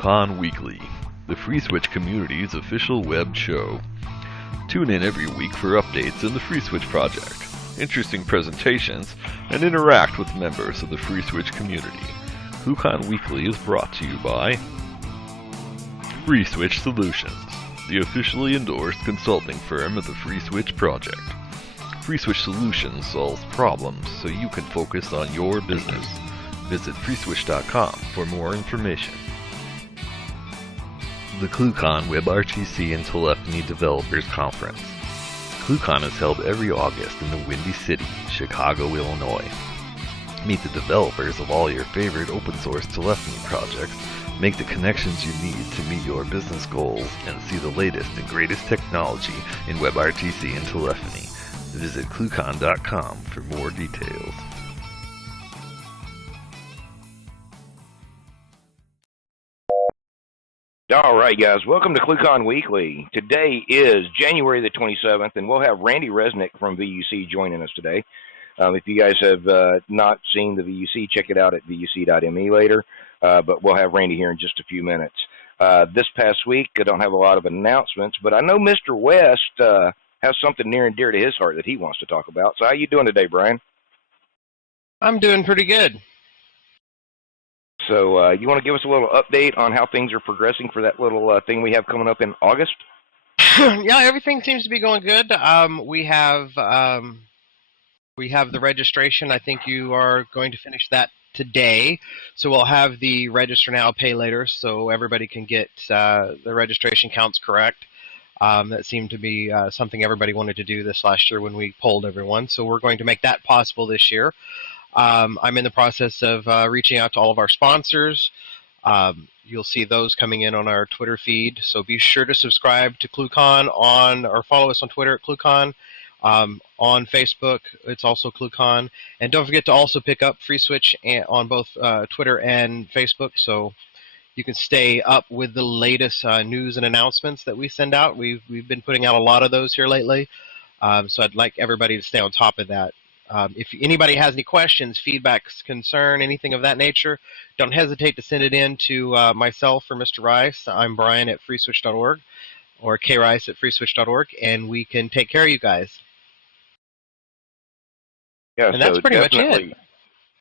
ClueCon Weekly, the FreeSwitch community's official web show. Tune in every week for updates in the FreeSwitch project, interesting presentations, and interact with members of the FreeSwitch community. ClueCon Weekly is brought to you by FreeSwitch Solutions, the officially endorsed consulting firm of the FreeSwitch project. FreeSwitch Solutions solves problems so you can focus on your business. Visit freeswitch.com for more information. The ClueCon WebRTC and Telephony Developers Conference. ClueCon is held every August in the Windy City, Chicago, Illinois. Meet the developers of all your favorite open source telephony projects, make the connections you need to meet your business goals, and see the latest and greatest technology in WebRTC and telephony. Visit ClueCon.com for more details. All right, guys, welcome to ClueCon Weekly. Today is January the 27th, and we'll have Randy Resnik from VUC joining us today. If you guys have not seen the VUC, check it out at vuc.me later, but we'll have Randy here in just a few minutes. This past week, I don't have a lot of announcements, but I know Mr. West has something near and dear to his heart that he wants to talk about. So how you doing today, Brian? I'm doing pretty good. So you want to give us a little update on how things are progressing for that little thing we have coming up in August? Yeah, everything seems to be going good. We have the registration. I think you are going to finish that today. So we'll have the register now, pay later, so everybody can get the registration counts correct. That seemed to be something everybody wanted to do this last year when we polled everyone. So we're going to make that possible this year. I'm in the process of reaching out to all of our sponsors. You'll see those coming in on our Twitter feed. So be sure to subscribe to ClueCon or follow us on Twitter at ClueCon. On Facebook, it's also ClueCon. And don't forget to also pick up FreeSwitch on both Twitter and Facebook, so you can stay up with the latest news and announcements that we send out. We've been putting out a lot of those here lately, so I'd like everybody to stay on top of that. If anybody has any questions, feedback, concern, anything of that nature, don't hesitate to send it in to myself or Mr. Rice. I'm Brian at freeswitch.org or krice at freeswitch.org, and we can take care of you guys. Yeah, and that's so pretty much it.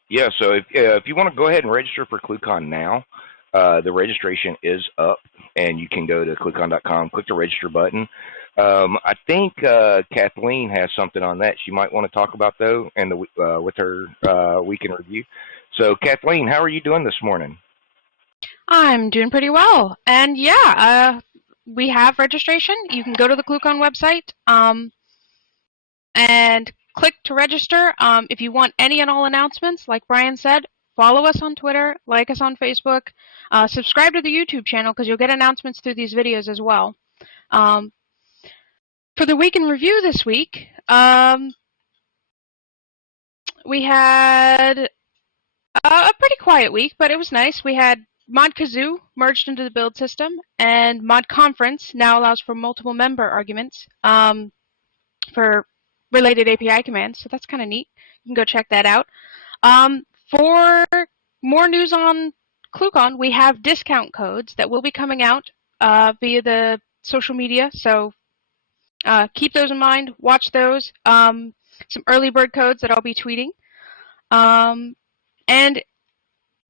Yeah, so if you want to go ahead and register for ClueCon now, the registration is up, and you can go to ClueCon.com, click the register button. I think Kathleen has something on that she might want to talk about, though, and with her weekend review. So, Kathleen, how are you doing this morning? I'm doing pretty well. And, yeah, we have registration. You can go to the ClueCon website and click to register. If you want any and all announcements, like Brian said, follow us on Twitter, like us on Facebook, subscribe to the YouTube channel because you'll get announcements through these videos as well. For the week in review this week, we had a pretty quiet week, but it was nice. We had Mod Kazoo merged into the build system, and Mod Conference now allows for multiple member arguments for related API commands, so that's kind of neat. You can go check that out. For more news on ClueCon, we have discount codes that will be coming out via the social media, so keep those in mind. Watch those. Some early bird codes that I'll be tweeting. And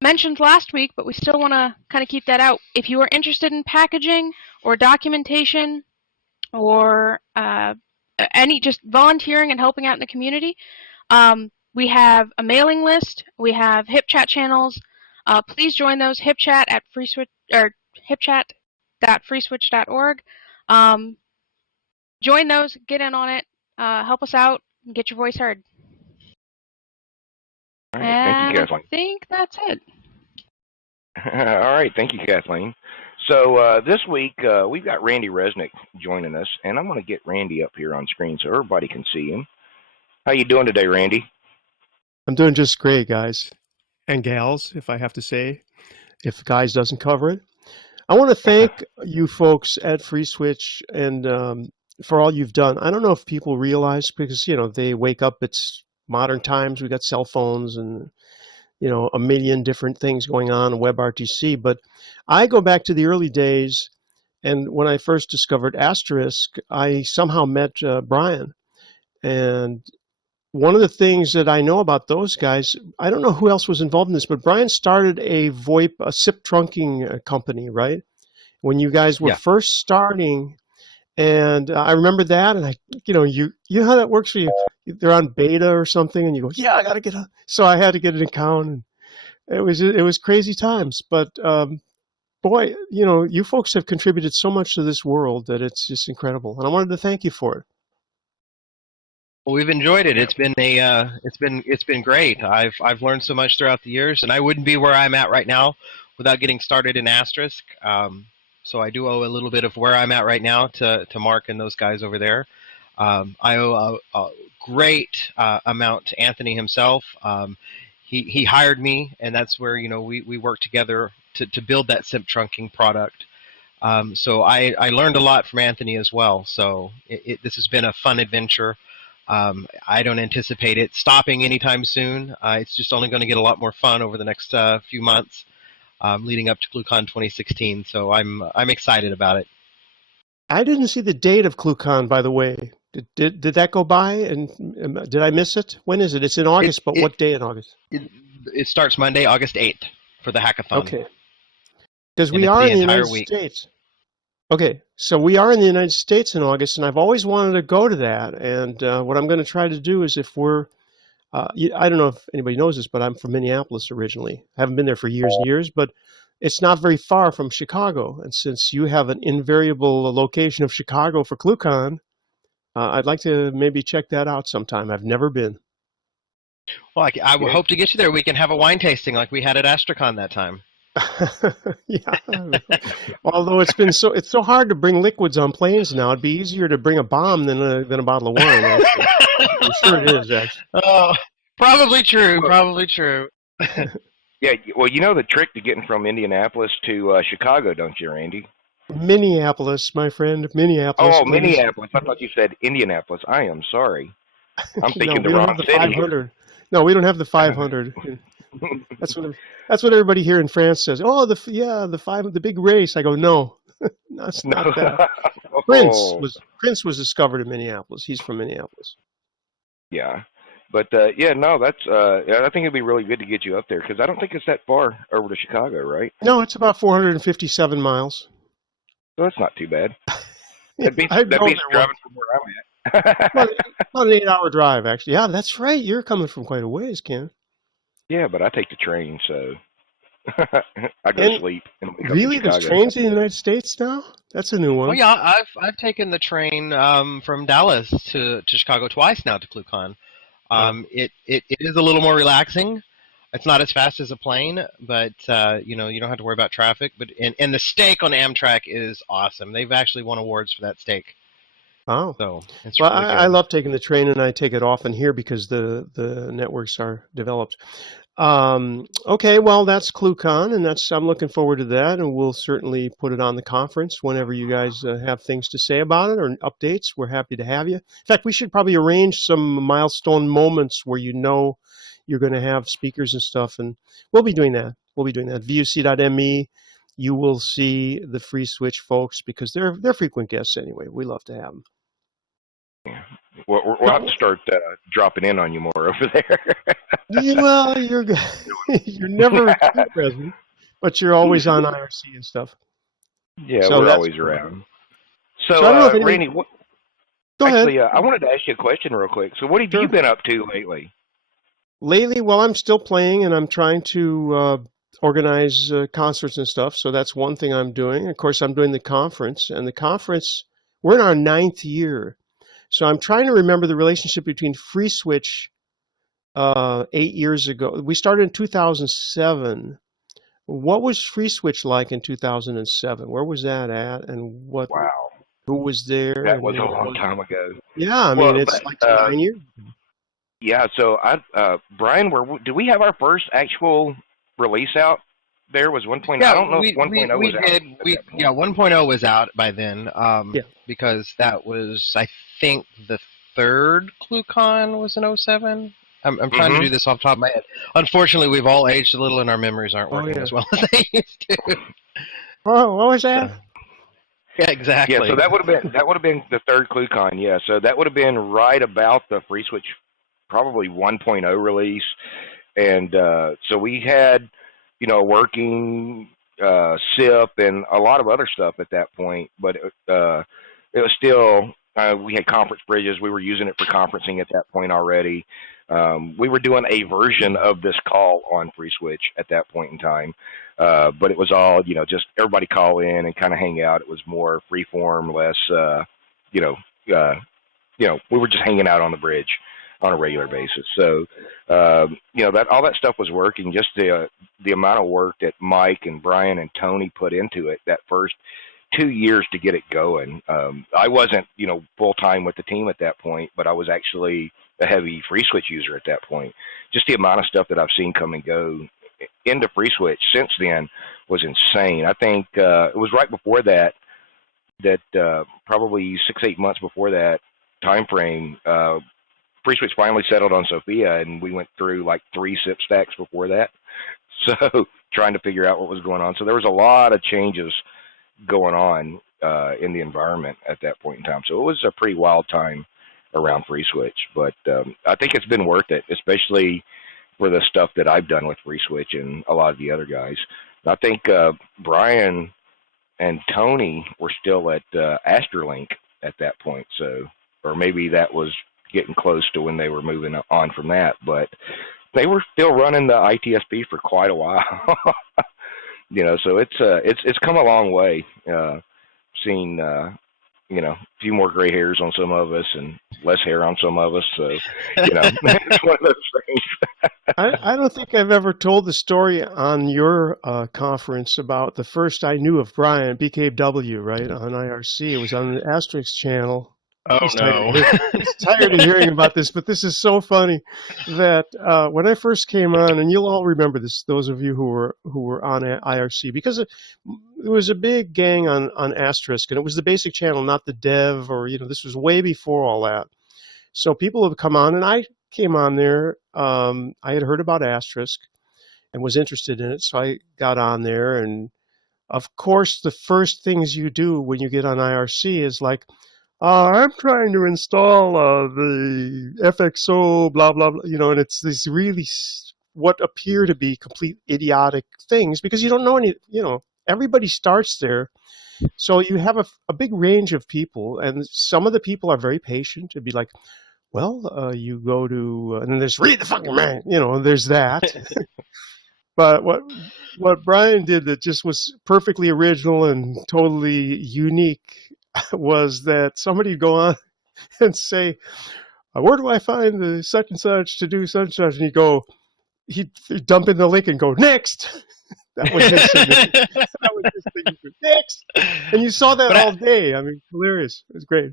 mentioned last week, but we still want to kind of keep that out. If you are interested in packaging or documentation or any just volunteering and helping out in the community, we have a mailing list. We have HipChat channels. Please join those. HipChat at FreeSwitch or hipchat.freeswitch.org. Join those. Get in on it. Help us out and get your voice heard. All right, thank you, Kathleen. I think that's it. All right, thank you, Kathleen. So this week we've got Randy Resnik joining us, and I'm going to get Randy up here on screen so everybody can see him. How you doing today, Randy? I'm doing just great, guys and gals, if I have to say, if guys doesn't cover it. I want to thank you folks at FreeSwitch and for all you've done. I don't know if people realize, because they wake up, it's modern times, we got cell phones, and a million different things going on in WebRTC. But I go back to the early days, and when I first discovered Asterisk, I somehow met Brian. And one of the things that I know about those guys, I don't know who else was involved in this, but Brian started a VoIP, a SIP trunking company, right? When you guys were first starting, and I remember that, and you know how that works for you. They're on beta or something, and you go, yeah, I got to get a. So I had to get an account, and it was crazy times. But boy, you folks have contributed so much to this world that it's just incredible, and I wanted to thank you for it. Well, we've enjoyed it. It's been it's been great. I've learned so much throughout the years, and I wouldn't be where I'm at right now without getting started in Asterisk. So I do owe a little bit of where I'm at right now to Mark and those guys over there. I owe a great amount to Anthony himself. He hired me, and that's where we worked together to build that SIP trunking product. So I learned a lot from Anthony as well. So this has been a fun adventure. I don't anticipate it stopping anytime soon. It's just only going to get a lot more fun over the next few months, leading up to ClueCon 2016. So I'm excited about it. I didn't see the date of ClueCon, by the way. Did that go by? And did I miss it? When is it? It's in August, but what day in August? It starts Monday, August 8th for the hackathon. Okay. Because we are in the United States. Okay, so we are in the United States in August, and I've always wanted to go to that. And what I'm going to try to do is if we're, I don't know if anybody knows this, but I'm from Minneapolis originally. I haven't been there for years and years, but it's not very far from Chicago. And since you have an invariable location of Chicago for ClueCon, I'd like to maybe check that out sometime. I've never been. Well, I would hope to get you there. We can have a wine tasting like we had at Astracon that time. Yeah. Although it's so hard to bring liquids on planes now. It'd be easier to bring a bomb than a bottle of wine. Actually. I'm sure it is, actually. Oh, probably true. Probably true. Yeah. Well, you know the trick to getting from Indianapolis to Chicago, don't you, Randy? Minneapolis, my friend. Minneapolis. Oh, please. Minneapolis. I thought you said Indianapolis. I am sorry. I'm thinking the wrong city. 500. No, we don't have the 500. That's what everybody here in France says. Oh, the big race. I go, no, that's not that. Prince was discovered in Minneapolis. He's from Minneapolis. Yeah, but that's. I think it'd be really good to get you up there because I don't think it's that far over to Chicago, right? No, it's about 457 miles. So that's not too bad. That'd be driving from where I'm at. About an 8-hour drive, actually. Yeah, that's right. You're coming from quite a ways, Ken. Yeah, but I take the train, so I go to sleep. And wake really, up in there's trains in the United States now? That's a new one. Well, yeah, I've taken the train from Dallas to Chicago twice now to ClueCon. It is a little more relaxing. It's not as fast as a plane, but you don't have to worry about traffic. But and the steak on Amtrak is awesome. They've actually won awards for that steak. Oh, so it's well, really I love taking the train, and I take it often here because the networks are developed. Okay, well, that's ClueCon, and I'm looking forward to that, and we'll certainly put it on the conference whenever you guys have things to say about it or updates. We're happy to have you. In fact, we should probably arrange some milestone moments where you're going to have speakers and stuff, and we'll be doing that. VUC.me. You will see the Free Switch folks because they're frequent guests anyway. We love to have them. Yeah. We'll have to start dropping in on you more over there. Well, you're never present, but you're always on IRC and stuff. Yeah, so we're always around. So Randy, go ahead. I wanted to ask you a question real quick. So what have you been up to lately? Lately, well, I'm still playing, and I'm trying to organize concerts and stuff. So that's one thing I'm doing. Of course, I'm doing the conference, and the conference, we're in our 9th year. So I'm trying to remember the relationship between Free Switch 8 years ago. We started in 2007. What was Free Switch like in 2007? Where was that at? And what? Wow. Who was there? That was a long time ago. Yeah, I mean, it's like 9 years. Yeah, so Brian, do we have our first actual release out? There was 1.0. Yeah, I don't know if 1.0 was out. 1.0 was out by then. Because that was, I think, the third ClueCon was in 07. I'm trying to do this off the top of my head. Unfortunately, we've all aged a little, and our memories aren't working as well as they used to. Oh, what was that? Yeah, exactly. Yeah, so that would have been the third ClueCon. Yeah, so that would have been right about the FreeSwitch, probably 1.0 release, and so we had, a working SIP and a lot of other stuff at that point, but it was still. We had conference bridges. We were using it for conferencing at that point already. We were doing a version of this call on FreeSwitch at that point in time, but it was all, just everybody call in and kind of hang out. It was more freeform, less, we were just hanging out on the bridge on a regular basis. So, that all that stuff was working. Just the amount of work that Mike and Brian and Tony put into it that first 2 years to get it going. I wasn't, full time with the team at that point, but I was actually a heavy FreeSwitch user at that point. Just the amount of stuff that I've seen come and go into FreeSwitch since then was insane. I think it was right before that probably 6-8 months before that time frame, FreeSwitch finally settled on Sophia, and we went through like 3 SIP stacks before that. So trying to figure out what was going on. So there was a lot of changes going on in the environment at that point in time. So it was a pretty wild time around FreeSwitch, but I think it's been worth it, especially for the stuff that I've done with FreeSwitch and a lot of the other guys. I think Brian and Tony were still at Astralink at that point, so, or maybe that was getting close to when they were moving on from that, but they were still running the ITSP for quite a while. So it's come a long way. Seen a few more gray hairs on some of us and less hair on some of us. So it's one of those things. I don't think I've ever told the story on your conference about the first I knew of Brian, BKW, right, on IRC. It was on the Asterisk channel. Oh, no. He's tired of hearing about this, but this is so funny that when I first came on, and you'll all remember this, those of you who were on IRC, because it was a big gang on Asterisk, and it was the basic channel, not the dev, or, this was way before all that. So people have come on, and I came on there. I had heard about Asterisk and was interested in it, so I got on there, and of course, the first things you do when you get on IRC is like, I'm trying to install the FXO, blah, blah, blah, and it's these really what appear to be complete idiotic things because you don't know any, everybody starts there. So you have a big range of people, and some of the people are very patient to be like, well, you go to, and then there's read the fucking man, there's that. But what Brian did that just was perfectly original and totally unique was that somebody would go on and say, where do I find the such and such to do such and such? And he'd dump in the link and go, next. That was his signature. That was his signature. Next. And you saw that all day. I mean, hilarious. It was great.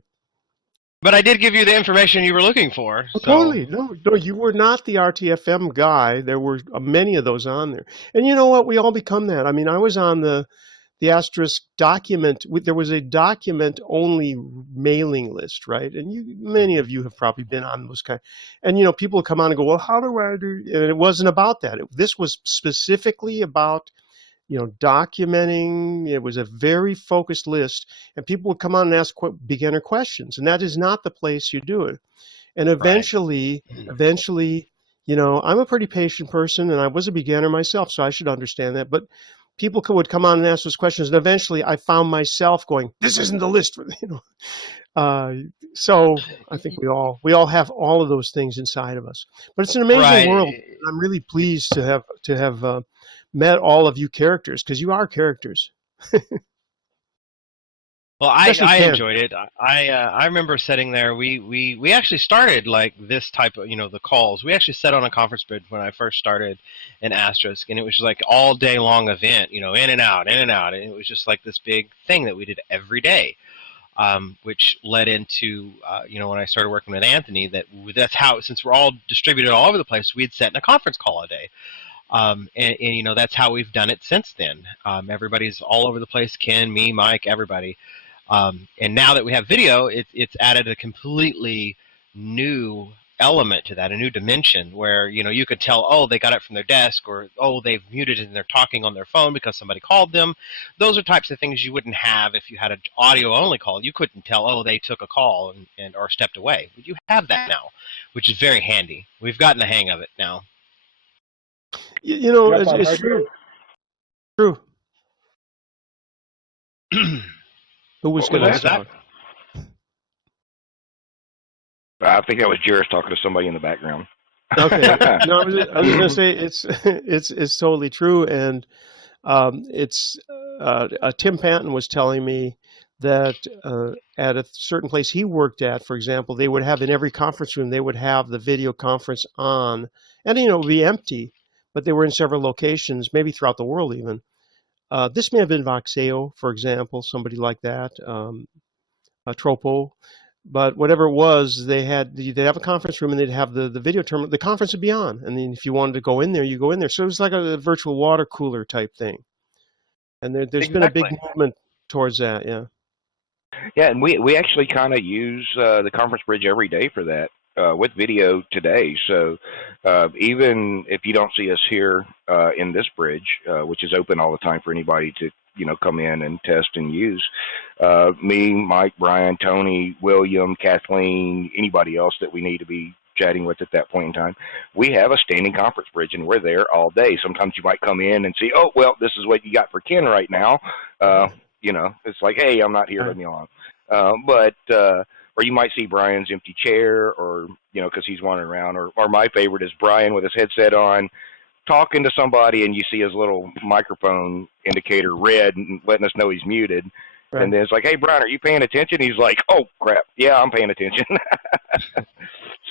But I did give you the information you were looking for. Oh, so. Totally. No, you were not the RTFM guy. There were many of those on there. And you know what? We all become that. I mean, I was on the Asterisk document. There was a document-only mailing list, right? And many of you have probably been on those kind. And, people come on and go, well, how do I do? And it wasn't about that. This was specifically about, documenting. It was a very focused list. And people would come on and ask beginner questions. And that is not the place you do it. And eventually, I'm a pretty patient person, and I was a beginner myself, so I should understand that. But people would come on and ask those questions, and eventually I found myself going, this isn't the list for, so I think we all have all of those things inside of us. But it's an amazing world. I'm really pleased to have met all of you characters, because you are characters. Well, I enjoyed it. I remember sitting there. We actually started like this type of, the calls. We actually sat on a conference bridge when I first started in Asterisk, and it was just like all day long event, in and out, and it was just like this big thing that we did every day, which led into, when I started working with Anthony, that's how, since we're all distributed all over the place, we had sat in a conference call a day. And that's how we've done it since then. Everybody's all over the place, Ken, me, Mike, everybody. And now that we have video, it's added a completely new element to that, a new dimension where, you could tell, oh, they got it from their desk, or, oh, they've muted it and they're talking on their phone because somebody called them. Those are types of things you wouldn't have if you had an audio-only call. You couldn't tell, oh, they took a call and or stepped away. But you have that now, which is very handy. We've gotten the hang of it now. It's true. True. Who was going to talk? I think that was Jairus talking to somebody in the background. Okay. No, I was going to say it's totally true, and Tim Panton was telling me that at a certain place he worked at, for example, they would have in every conference room they would have the video conference on, and it would be empty, but they were in several locations, maybe throughout the world even. This may have been Voxeo, for example, somebody like that, Tropo. But whatever it was, they'd have a conference room and they'd have the video terminal. The conference would be on, and then if you wanted to go in there, you go in there. So it was like a virtual water cooler type thing. And there's been a big movement towards that, yeah. Yeah, and we actually kind of use the conference bridge every day for that with video today. So even if you don't see us here in this bridge, which is open all the time for anybody to come in and test and use. Me, Mike, Brian, Tony, William, Kathleen, anybody else that we need to be chatting with at that point in time. We have a standing conference bridge, and we're there all day. Sometimes you might come in and see, oh, well, this is what you got for Ken right now. It's like, hey, I'm not here, leave me alone. Or you might see Brian's empty chair, or, because he's wandering around. Or my favorite is Brian with his headset on, talking to somebody, and you see his little microphone indicator red and letting us know he's muted. Right. And then it's like, hey, Brian, are you paying attention? He's like, oh, crap. Yeah, I'm paying attention.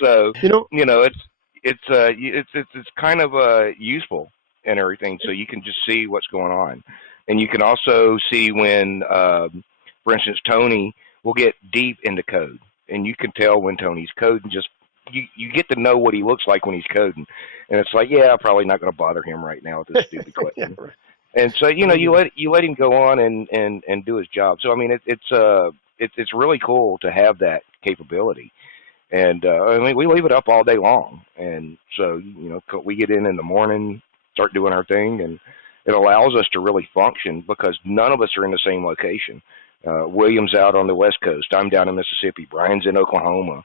So, it's kind of useful and everything. So you can just see what's going on. And you can also see when, for instance, Tony will get deep into code. And you can tell when Tony's coding, just you get to know what he looks like when he's coding. And it's like, yeah, I'm probably not going to bother him right now with this stupid question. Yeah, right. And so, you let him go on and do his job. So, I mean, it's really cool to have that capability. And, we leave it up all day long. And so, we get in the morning, start doing our thing, and it allows us to really function because none of us are in the same location. William's out on the West Coast. I'm down in Mississippi. Brian's in Oklahoma.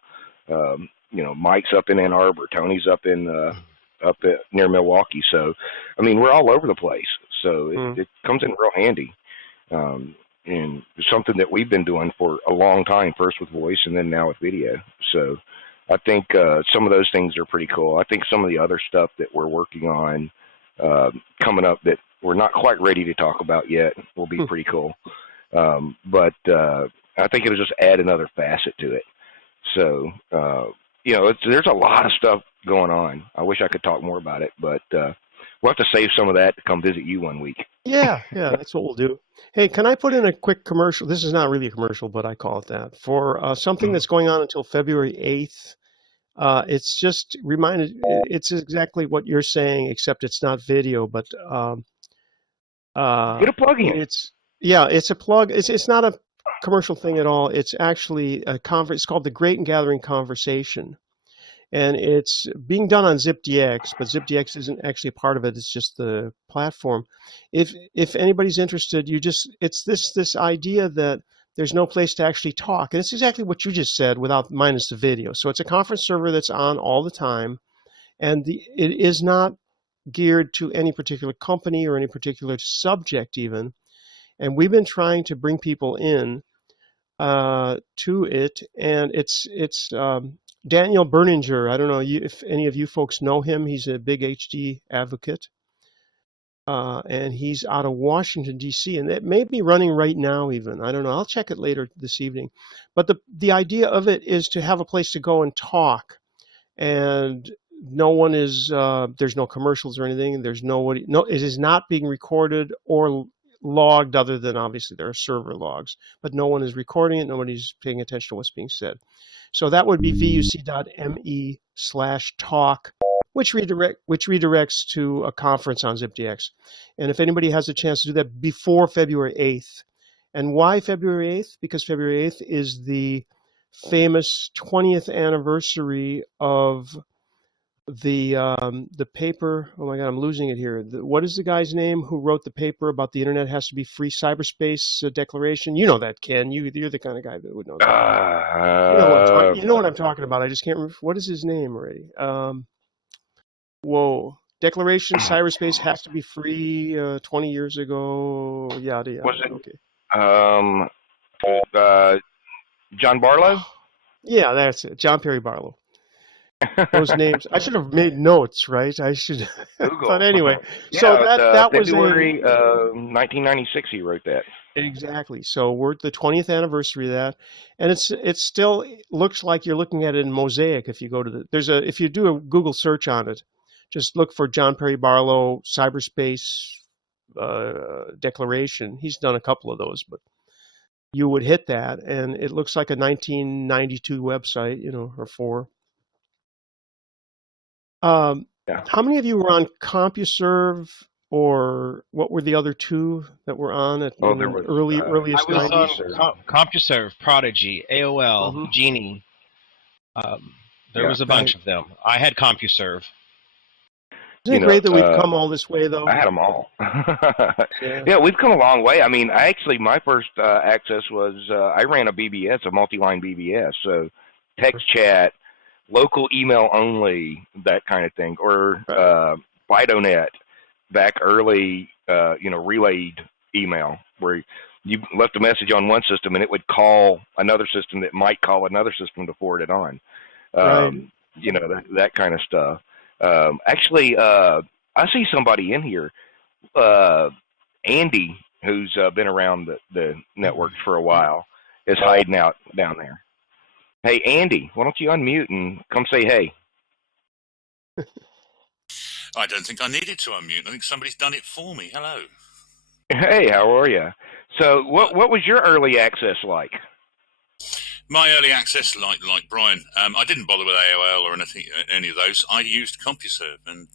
Mike's up in Ann Arbor. Tony's up near Milwaukee. So, I mean, we're all over the place. So it comes in real handy. And it's something that we've been doing for a long time, first with voice and then now with video. So I think some of those things are pretty cool. I think some of the other stuff that we're working on coming up that we're not quite ready to talk about yet will be pretty cool. But I think it'll just add another facet to it. So, there's a lot of stuff going on. I wish I could talk more about it, but we'll have to save some of that to come visit you one week. Yeah, that's what we'll do. Hey, can I put in a quick commercial? This is not really a commercial, but I call it that. For something that's going on until February 8th. It's just it's exactly what you're saying, except it's not video, but get a plug in. It's a plug. It's not a commercial thing at all. It's actually a conference. It's called the Great and Gathering Conversation. And it's being done on ZipDX, but ZipDX isn't actually a part of it. It's just the platform. If anybody's interested, it's this idea that there's no place to actually talk. And it's exactly what you just said minus the video. So it's a conference server that's on all the time. And it is not geared to any particular company or any particular subject even. And we've been trying to bring people in to it. And it's Daniel Berninger. I don't know if any of you folks know him. He's a big HD advocate. And he's out of Washington, D.C., and it may be running right now even. I don't know. I'll check it later this evening. But the idea of it is to have a place to go and talk. And no one is, there's no commercials or anything. It is not being recorded or logged, other than obviously there are server logs. But no one is recording it. Nobody's paying attention to what's being said. So that would be vuc.me/talk. Which redirects to a conference on ZipDX. And if anybody has a chance to do that before February 8th. And why February 8th? Because February 8th is the famous 20th anniversary of the paper. Oh my God, I'm losing it here. What is the guy's name who wrote the paper about the internet has to be free cyberspace declaration? You know that, Ken. You're the kind of guy that would know that. You know what I'm talking about. I just can't remember. What is his name already? Whoa. Declaration cyberspace has to be free 20 years ago. Yada yada. Was it? Okay. John Barlow? Yeah, that's it. John Perry Barlow. Those names. I should have made notes, right? I should. But anyway, yeah, so that was February 1996. He wrote that. Exactly. So we're at the 20th anniversary of that, and it still looks like you're looking at it in Mosaic. If you go to if you do a Google search on it, just look for John Perry Barlow cyberspace declaration. He's done a couple of those, but you would hit that, and it looks like a 1992 website, or 4. Yeah. How many of you were on CompuServe, or what were the other two that were on at earliest? I was on CompuServe, Prodigy, AOL, Genie. There was a bunch of them. I had CompuServe. Isn't it great that we've come all this way, though? I had them all. Yeah, we've come a long way. I mean, my first access was I ran a BBS, a multi-line BBS, so text chat, local email only, that kind of thing, or Fidonet, back early, relayed email, where you left a message on one system and it would call another system that might call another system to forward it on. That kind of stuff. Actually, I see somebody in here, Andy, who's been around the network for a while, is hiding out down there. Hey, Andy, why don't you unmute and come say hey? I don't think I needed to unmute. I think somebody's done it for me. Hello. Hey, how are you? So what was your early access like? My early access, like Brian, I didn't bother with AOL or any of those. I used CompuServe, and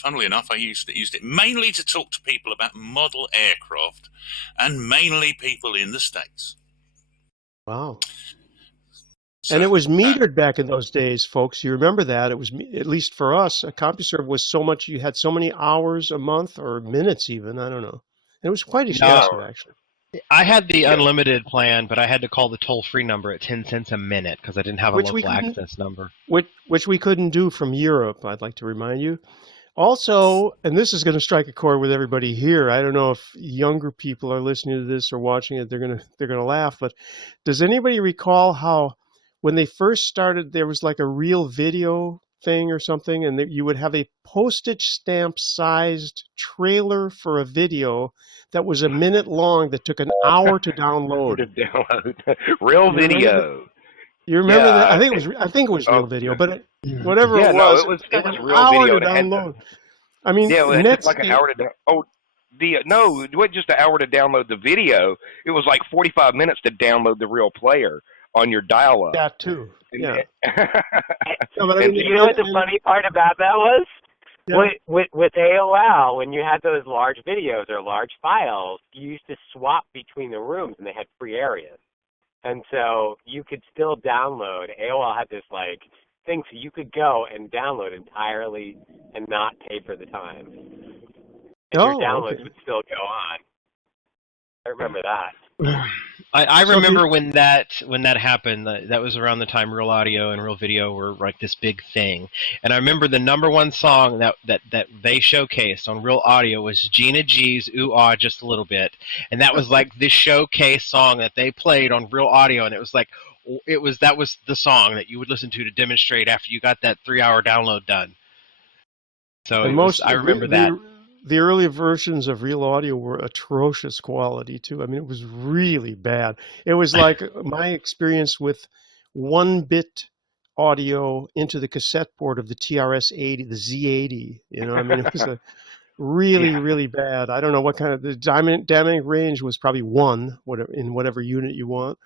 funnily enough, I used it mainly to talk to people about model aircraft, and mainly people in the States. Wow. So, and it was metered back in those days, folks. You remember that? It was, at least for us, a CompuServe was so much, you had so many hours a month, or minutes even, I don't know. And it was quite expensive, actually. I had the unlimited plan, but I had to call the toll-free number at 10 cents a minute because I didn't have a local access number. Which we couldn't do from Europe, I'd like to remind you. Also, and this is going to strike a chord with everybody here. I don't know if younger people are listening to this or watching it, they're going to laugh, but does anybody recall how when they first started, there was like a real video thing or something, and you would have a postage stamp sized trailer for a video that was a minute long that took an hour to download. Real video. You remember that? I think it was real video, but whatever it was, it was real video to download. I mean, it was like an hour to download. It wasn't just an hour to download the video. It was like 45 minutes to download the real player on your dial-up. That too. Yeah. You know what the funny part about that was? Yeah. With AOL, when you had those large videos or large files, you used to swap between the rooms, and they had free areas. And so you could still download. AOL had this thing, so you could go and download entirely and not pay for the time. And your downloads would still go on. I remember that. I remember when that happened. That was around the time Real Audio and Real Video were like this big thing. And I remember the number one song that they showcased on Real Audio was Gina G's "Ooh Ah Just a Little Bit," and that was like the showcase song that they played on Real Audio. And it was like that was the song that you would listen to demonstrate after you got that 3-hour download done. So I remember that. The early versions of Real Audio were atrocious quality, too. I mean, it was really bad. It was like my experience with 1-bit audio into the cassette port of the TRS-80, the Z80. I mean, it was a really, really bad. I don't know what kind of... The dynamic range was probably 1, in whatever unit you want.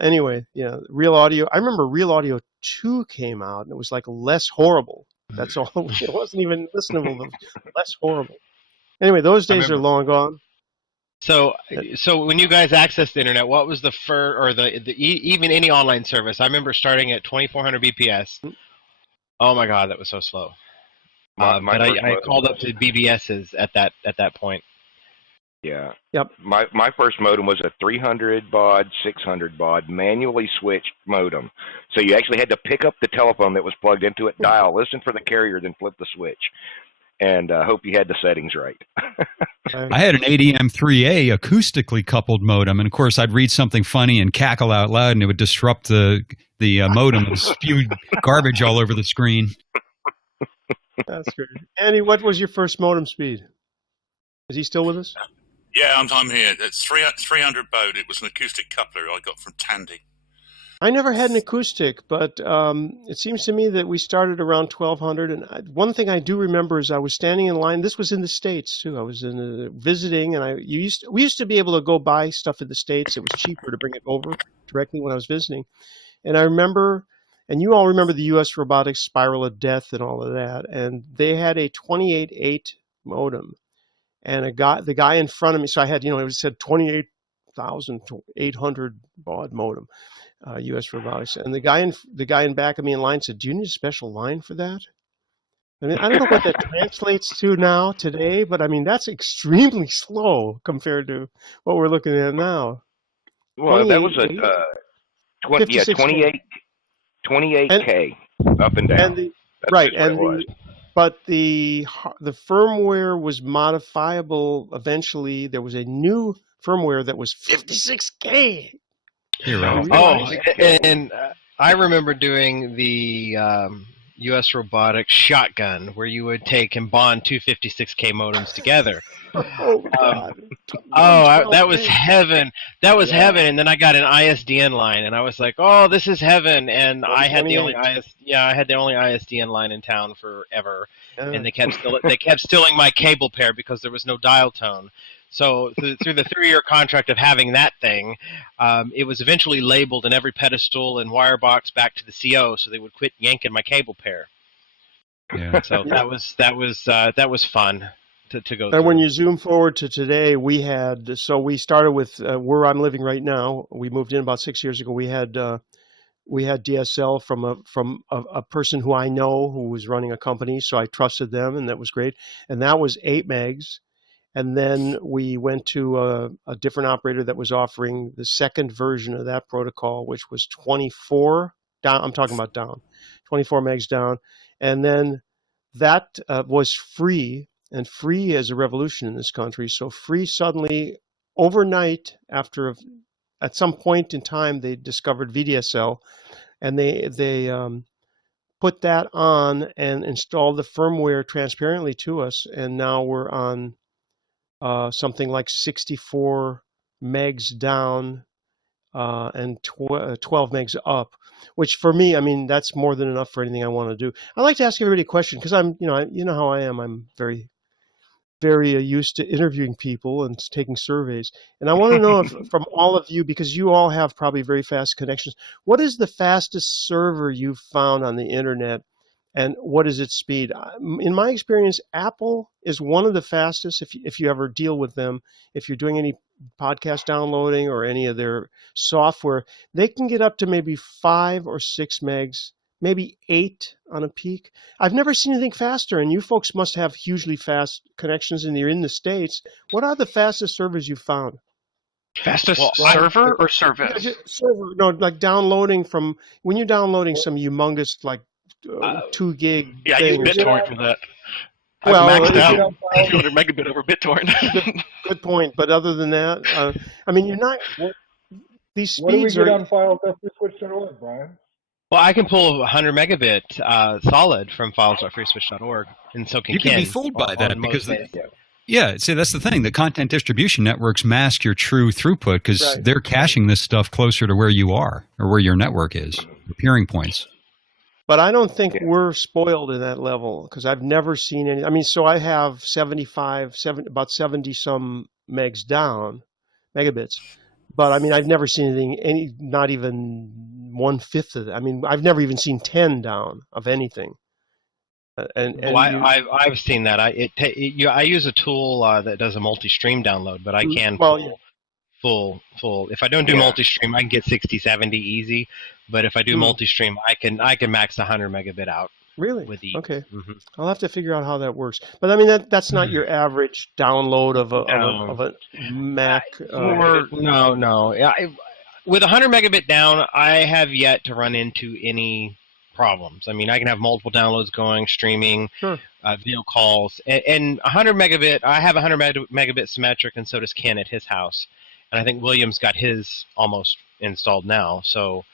Anyway, Real Audio... I remember Real Audio 2 came out, and it was like less horrible. That's all. It wasn't even listenable. Less horrible. Anyway, those days are long gone. So when you guys accessed the internet, what was the even any online service? I remember starting at 2400 BPS. Oh my God, that was so slow. But I called up to BBS's at that point. Yeah. Yep. My first modem was a 300 baud, 600 baud, manually switched modem. So you actually had to pick up the telephone that was plugged into it, dial, listen for the carrier, then flip the switch, and hope you had the settings right. I had an ADM3A acoustically coupled modem, and of course I'd read something funny and cackle out loud, and it would disrupt the modem and spew garbage all over the screen. That's great. Andy, what was your first modem speed? Is he still with us? Yeah, I'm here. It's 300 baud. It was an acoustic coupler I got from Tandy. I never had an acoustic, but it seems to me that we started around 1200. And one thing I do remember is I was standing in line. This was in the States too. I was visiting, and we used to be able to go buy stuff in the States. It was cheaper to bring it over directly when I was visiting. And I remember, and you all remember the U.S. Robotics Spiral of Death and all of that. And they had a 28.8 modem. And the guy in front of me, so I had, it said 28,800 baud modem, U.S. Robotics. And the guy in back of me in line said, "Do you need a special line for that?" I mean, I don't know what that translates to now today, but I mean, that's extremely slow compared to what we're looking at now. Well, that was a 28K up and down. But the firmware was modifiable eventually. There was a new firmware that was 56K. You're right. Oh, and I remember doing the U.S. Robotics shotgun, where you would take and bond two 56K modems together. Oh, God. That was heaven. That was heaven. And then I got an ISDN line, and I was like, "Oh, this is heaven!" And I had the only ISDN line in town forever, and they kept stealing my cable pair because there was no dial tone. So through the 3-year contract of having that thing, it was eventually labeled in every pedestal and wire box back to the CO, so they would quit yanking my cable pair. Yeah. So that was fun to go through. And when you zoom forward to today, we started with where I'm living right now. We moved in about 6 years ago. We had DSL from a person who I know who was running a company, so I trusted them, and that was great. And that was 8 megs. And then we went to a different operator that was offering the second version of that protocol, which was 24 down. I'm talking about down, 24 megs down. And then that was free, and free is a revolution in this country. So free suddenly, overnight, at some point in time, they discovered VDSL, and they put that on and installed the firmware transparently to us. And now we're on something like 64 megs down and 12 megs up, which for me, I mean, that's more than enough for anything I want to do. I like to ask everybody a question because I'm, you know how I am. I'm very, very used to interviewing people and taking surveys. And I want to know from all of you, because you all have probably very fast connections, what is the fastest server you've found on the internet? And what is its speed? In my experience, Apple is one of the fastest if you ever deal with them. If you're doing any podcast downloading or any of their software, they can get up to maybe 5 or 6 megs, maybe 8 on a peak. I've never seen anything faster, and you folks must have hugely fast connections, and you're in the States. What are the fastest servers you've found? Fastest server or service? Server, no, like downloading when you're downloading some humongous, like, 2 gig. Yeah, I use BitTorrent for that. Well, I've maxed out 200 megabit over BitTorrent. Good point. But other than that, I mean, you're not. These speeds what do we get on files.freeswitch.org, Brian? Well, I can pull 100 megabit solid from files.freeswitch.org, and so can you Ken. can be fooled by that because Yeah, see, that's the thing. The content distribution networks mask your true throughput because they're caching this stuff closer to where you are or where your network is, your peering points. But I don't think we're spoiled in that level because I've never seen any. I mean, so I have about 70 some megs down, megabits. But I mean, I've never seen anything, not even 1/5 of that. I mean, I've never even seen 10 down of anything. I've seen that. I use a tool that does a multi-stream download, but I can full. If I don't do multi-stream, I can get 60, 70 easy. But if I do multi-stream, I can max 100 megabit out. Really? With ease. Okay. I'll have to figure out how that works. But I mean, that's not your average download of a Mac. No. With 100 megabit down, I have yet to run into any problems. I mean, I can have multiple downloads going, streaming, video calls, and 100 megabit. I have 100 megabit symmetric, and so does Ken at his house. And I think William's got his almost installed now. So,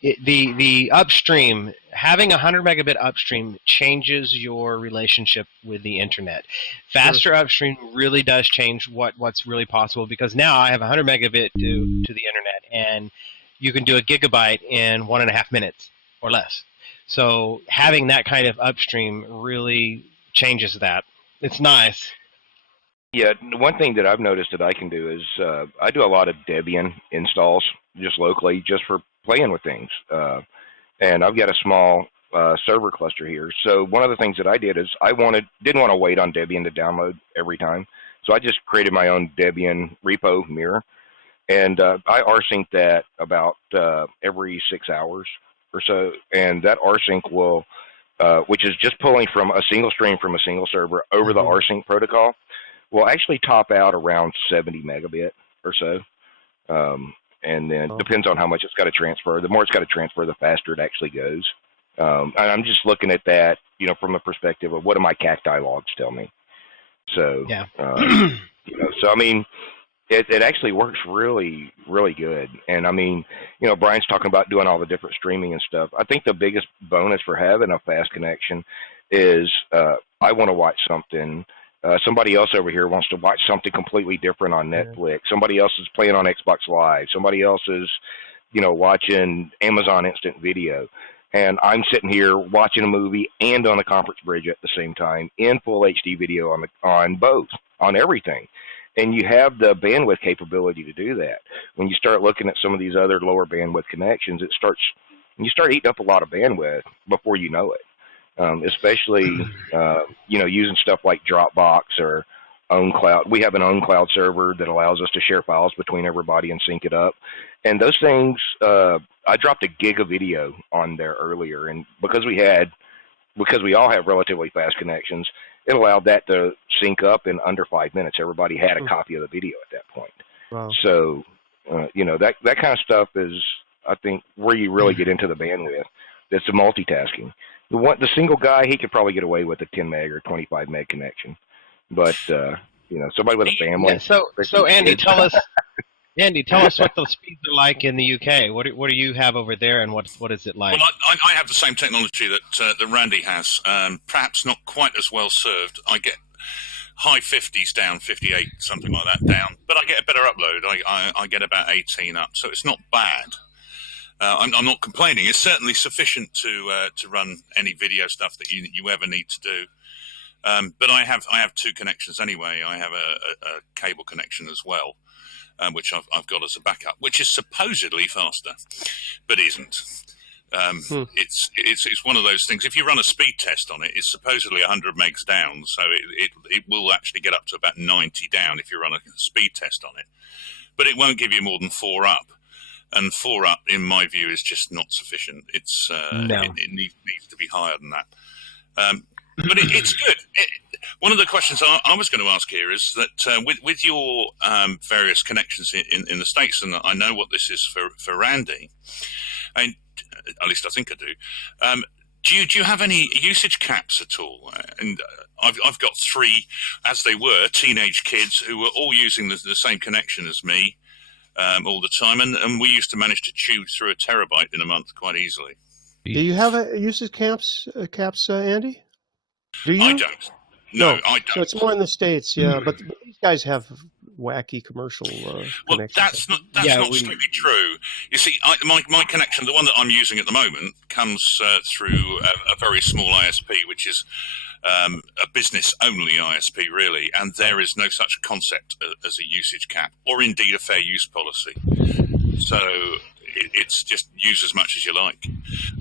the upstream, having 100 megabit upstream changes your relationship with the internet. Faster upstream really does change what's really possible, because now I have 100 megabit to the internet, and you can do a gigabyte in 1.5 minutes or less. So having that kind of upstream really changes that. It's nice. Yeah, one thing that I've noticed that I can do is I do a lot of Debian installs just locally, just for playing with things. And I've got a small server cluster here. So one of the things that I did is I didn't want to wait on Debian to download every time. So I just created my own Debian repo mirror. And I rsync that about every 6 hours or so. And that rsync will, which is just pulling from a single stream from a single server over the rsync protocol, will actually top out around 70 megabit or so. And then depends on how much it's got to transfer. The more it's got to transfer, the faster it actually goes. And I'm just looking at that, from the perspective of what do my cacti logs tell me. So, so I mean, it actually works really, really good. And I mean, Brian's talking about doing all the different streaming and stuff. I think the biggest bonus for having a fast connection is I want to watch something. Somebody else over here wants to watch something completely different on Netflix. Somebody else is playing on Xbox Live. Somebody else is, watching Amazon Instant Video. And I'm sitting here watching a movie and on a conference bridge at the same time in full HD video on both, on everything. And you have the bandwidth capability to do that. When you start looking at some of these other lower bandwidth connections, you start eating up a lot of bandwidth before you know it. Especially, using stuff like Dropbox or OwnCloud. We have an OwnCloud server that allows us to share files between everybody and sync it up. And those things, I dropped a gig of video on there earlier, and because we all have relatively fast connections, it allowed that to sync up in under 5 minutes. Everybody had a copy of the video at that point. Wow. So, that kind of stuff is, I think, where you really get into the bandwidth. That's the multitasking. The single guy, he could probably get away with a 10 meg or 25 meg connection, but somebody with a family. Yeah, so Andy, tell us what the speeds are like in the UK. What do you have over there, and what is it like? Well, I have the same technology that Randy has. Perhaps not quite as well served. I get high 50s down, 58, something like that down, but I get a better upload. I get about 18 up, so it's not bad. I'm not complaining. It's certainly sufficient to run any video stuff that you ever need to do. But I have two connections anyway. I have a cable connection as well, which I've got as a backup, which is supposedly faster, but isn't. It's one of those things. If you run a speed test on it, it's supposedly 100 megs down, so it will actually get up to about 90 down if you run a speed test on it. But it won't give you more than 4 up. And 4 up, in my view, is just not sufficient. It's it needs to be higher than that. But it's good. One of the questions I was going to ask here is that with your various connections in the States, and I know what this is for Randy, and at least I think I do. Do you have any usage caps at all? And I've got 3, as they were, teenage kids who were all using the same connection as me. All the time, and we used to manage to chew through a terabyte in a month quite easily. Do you have a usage caps, Andy? Do you? I don't. No, I don't. So it's more in the States, yeah. But these guys have wacky commercial well, connections. that's not strictly true. You see, my connection, the one that I'm using at the moment, comes through a very small ISP, which is a business-only ISP, really, and there is no such concept as a usage cap, or indeed a fair use policy. So, It's just use as much as you like.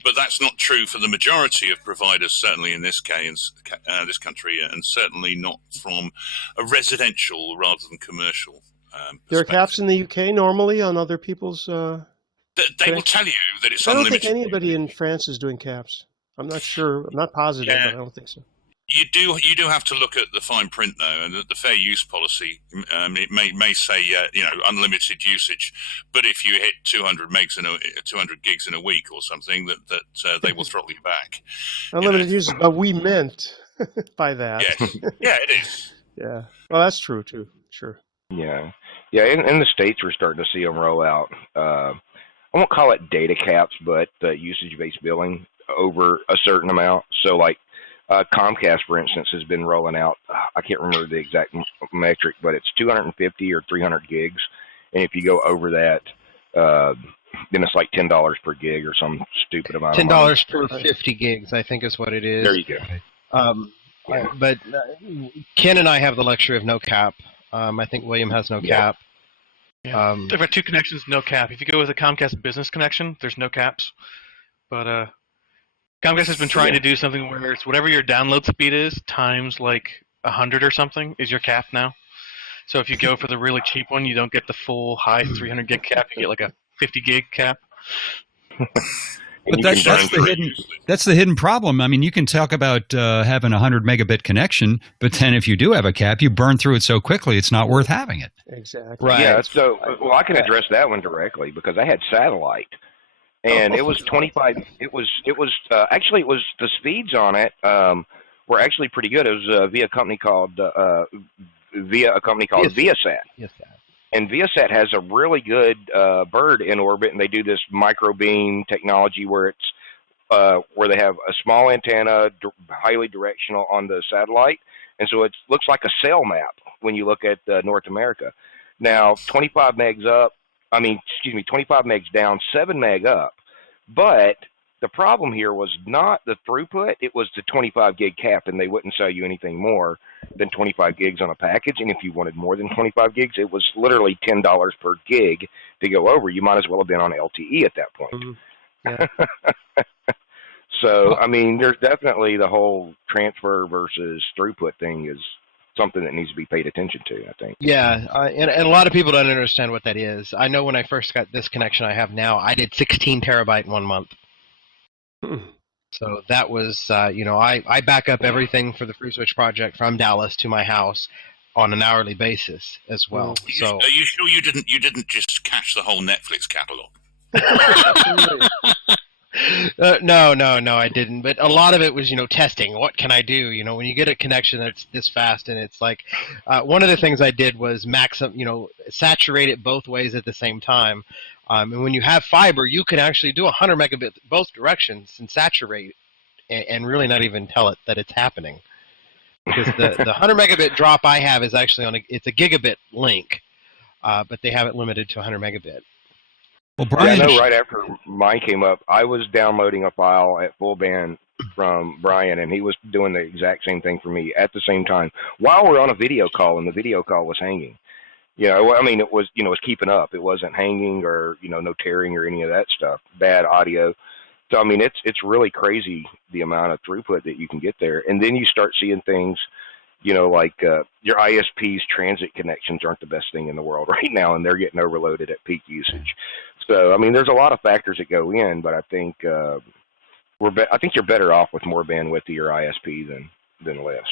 But that's not true for the majority of providers, certainly in this case, this country, and certainly not from a residential rather than commercial There are caps in the UK normally on other people's... They will tell you that it's I don't unlimited. think anybody in France is doing caps. I'm not sure. I'm not positive, but I don't think so. You do have to look at the fine print though, and the fair use policy. It may say unlimited usage, but if you hit 200 gigs in a week or something, that they will throttle you back. Unlimited usage, but we meant by that. Yes. Yeah, it is. Yeah, well, that's true too. Sure. Yeah. In the States, we're starting to see them roll out. I won't call it data caps, but usage-based billing over a certain amount. So, like Comcast, for instance, has been rolling out. I can't remember the exact metric, but it's 250 or 300 gigs, and if you go over that, then it's like $10 per gig or some stupid amount. $10 per 50 gigs, I think, is what it is. There you go. But Ken and I have the luxury of no cap. I think William has no cap. Yeah. There are two connections, no cap. If you go with a Comcast business connection, there's no caps. But Comcast has been trying to do something where it's whatever your download speed is times like 100 or something is your cap now. So if you go for the really cheap one, you don't get the full high 300 gig cap. You get like a 50 gig cap. But that's the hidden problem. I mean, you can talk about having a 100 megabit connection, but then if you do have a cap, you burn through it so quickly, it's not worth having it. Exactly. Right. Yeah. So, I can address that one directly because I had satellite, and it was 25. It was actually the speeds on it were actually pretty good. It was via a company called Viasat. Yes. And Viasat has a really good bird in orbit, and they do this microbeam technology where it's where they have a small antenna, highly directional on the satellite, and so it looks like a cell map when you look at North America. Now, 25 megs down, 7 meg up, but the problem here was not the throughput, it was the 25 gig cap, and they wouldn't sell you anything more than 25 gigs on a package, and if you wanted more than 25 gigs, it was literally $10 per gig to go over. You might as well have been on LTE at that point. Yeah. So, I mean, there's definitely the whole transfer versus throughput thing is something that needs to be paid attention to, I think. Yeah, and a lot of people don't understand what that is. I know when I first got this connection I have now, I did 16 terabyte in 1 month. So that was, I back up everything for the Free Switch project from Dallas to my house on an hourly basis as well. So, are you sure you didn't just cache the whole Netflix catalog? No, I didn't. But a lot of it was, testing. What can I do? When you get a connection that's this fast, and it's like, one of the things I did was saturate it both ways at the same time. And when you have fiber, you can actually do 100 megabit both directions and saturate, and really not even tell it that it's happening. Because the 100 megabit drop I have is actually it's a gigabit link, but they have it limited to 100 megabit. Well, Brian, I know right after mine came up, I was downloading a file at full band from Brian, and he was doing the exact same thing for me at the same time while we're on a video call, and the video call was hanging. It was, it was keeping up. It wasn't hanging or, no tearing or any of that stuff, bad audio. So, I mean, it's really crazy the amount of throughput that you can get there. And then you start seeing things, like your ISP's transit connections aren't the best thing in the world right now, and they're getting overloaded at peak usage. So, I mean, there's a lot of factors that go in, but I think I think you're better off with more bandwidth to your ISP than less.